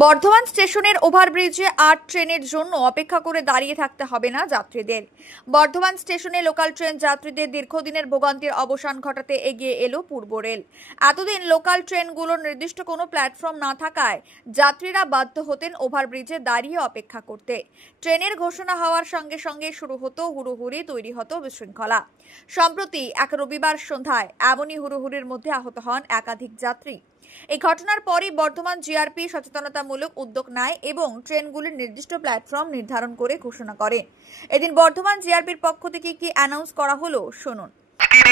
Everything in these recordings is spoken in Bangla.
বর্ধমান স্টেশনের ওভারব্রিজে ৮ ট্রেনের জন্য অপেক্ষা করে দাঁড়িয়ে থাকতে হবে না যাত্রীদের। বর্ধমান স্টেশনে লোকাল ট্রেন যাত্রীদের দীর্ঘদিনের ভোগান্তির অবসান ঘটাতে এগিয়ে এলো পূর্ব রেল। এতদিন লোকাল ট্রেনগুলোর নির্দিষ্ট কোনো প্ল্যাটফর্ম না থাকায় যাত্রীরা বাধ্য হতেন ওভারব্রিজে দাঁড়িয়ে অপেক্ষা করতে। ট্রেনের ঘোষণা হওয়ার সঙ্গে সঙ্গে শুরু হতো হুড়োহুড়ি, তৈরি হতো বিশৃঙ্খলা। সম্প্রতি এক রবিবার সন্ধ্যায় এমনই হুড়োহুড়ির মধ্যে আহত হন একাধিক যাত্রী। এই ঘটনার পরই বর্ধমান জিআরপি সচেতনতামূলক উদ্যোগ নেয় এবং ট্রেনগুলির নির্দিষ্ট প্ল্যাটফর্ম নির্ধারণ করে ঘোষণা করে। এদিন বর্ধমান জিআরপির পক্ষ থেকে কি অ্যানাউন্স করা হলো শুনুন।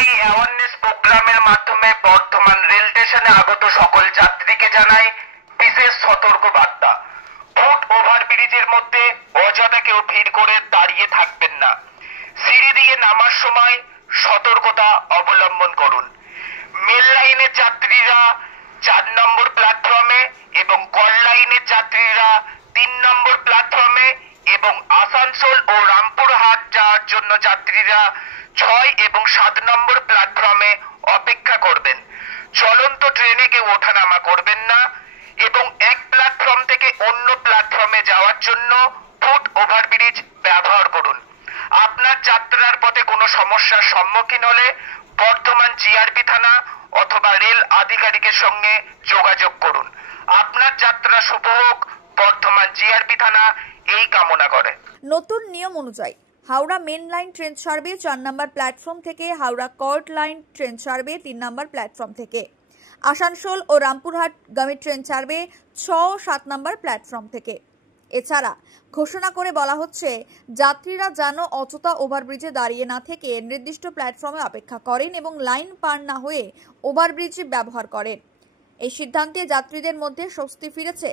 এই অ্যাওয়ারনেস প্রোগ্রামের মাধ্যমে বর্ধমান রেল স্টেশনে আগত সকল যাত্রীকে জানাই বিশেষ সতর্ক বার্তা। ফুট ওভারব্রিজের মধ্যে অযথা কেউ ভিড় করে দাঁড়িয়ে থাকবেন না। সিঁড়ি দিয়ে নামার সময় সতর্কতা অবলম্বন করুন। মেল লাইনের যাত্রীরা ৪ নম্বর প্ল্যাটফর্মে এবং কল লাইনের যাত্রীরা ৩ নম্বর প্ল্যাটফর্মে এবং আসানসোল ও রামপুরহাট যাওয়ার জন্য যাত্রীরা ৬ এবং ৭ নম্বর প্ল্যাটফর্মে অপেক্ষা করবেন। চলন্ত ট্রেনে কেউ ওঠানামা করবেন না এবং এক প্ল্যাটফর্ম থেকে অন্য প্ল্যাটফর্মে যাওয়ার জন্য ফুট ওভারব্রিজ ব্যবহার করুন। আপনার যাত্রার পথে কোনো সমস্যার সম্মুখীন হলে বর্ধমান জিআরপি থানা অথবা রেল আধিকারিকের সঙ্গে যোগাযোগ করুন। আপনার যাত্রা শুভ হোক, বর্ধমান জিআরপি থানা এই কামনা করে। নতুন নিয়ম অনুযায়ী হাওড়া মেন লাইন ট্রেন ছাড়বে ৪ নম্বর প্ল্যাটফর্ম থেকে, হাওড়া কোর্ট লাইন ট্রেন ছাড়বে ৩ নম্বর প্ল্যাটফর্ম থেকে, আসানসোল ও রামপুরহাট গামী ট্রেন ছাড়বে ৬ ও ৭ নম্বর প্ল্যাটফর্ম থেকে। এছাড়া ঘোষণা করে বলা হচ্ছে যাত্রীরা যেন অযথা ওভারব্রিজে দাঁড়িয়ে না থেকে নির্দিষ্ট প্ল্যাটফর্মে অপেক্ষা করেন এবং লাইন পার না হয়ে ওভারব্রিজ ব্যবহার করেন। এই সিদ্ধান্তে যাত্রীদের মধ্যে স্বস্তি ফিরেছে।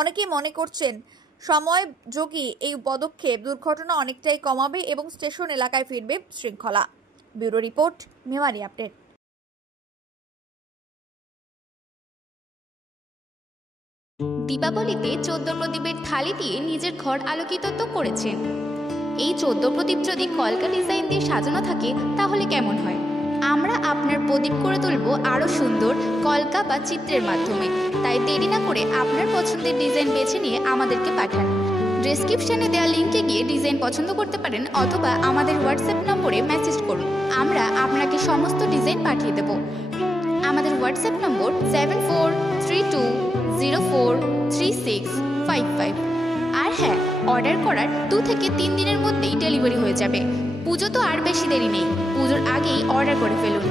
অনেকেই মনে করছেন সময়যোগী এই পদক্ষেপ দুর্ঘটনা অনেকটাই কমাবে এবং স্টেশন এলাকায় ফিরবে শৃঙ্খলা। Bureau report, Memari update. দীপাবলিতে 14 প্রদীপের থালি দিয়ে নিজের ঘর আলোকিত তো করেছেন। এই 14 প্রদীপ যদি কলকা ডিজাইন দিয়ে সাজানো থাকে তাহলে কেমন হয়? আমরা আপনার প্রদীপ করে তুলব আরও সুন্দর কলকা বা চিত্রের মাধ্যমে। তাই দেরি না করে আপনার পছন্দের ডিজাইন বেছে নিয়ে আমাদেরকে পাঠান। ডেসক্রিপশনে দেওয়া লিঙ্কে গিয়ে ডিজাইন পছন্দ করতে পারেন অথবা আমাদের হোয়াটসঅ্যাপ নম্বরে মেসেজ করুন। আমরা আপনাকে সমস্ত ডিজাইন পাঠিয়ে দেব। আমাদের হোয়াটসঅ্যাপ নম্বর 7432043655। আর হ্যাঁ, অর্ডার করার 2 থেকে 3 দিনের মধ্যেই ডেলিভারি হয়ে যাবে। পুজো তো আর বেশি দেরি নেই, পুজোর আগেই অর্ডার করে ফেলুন।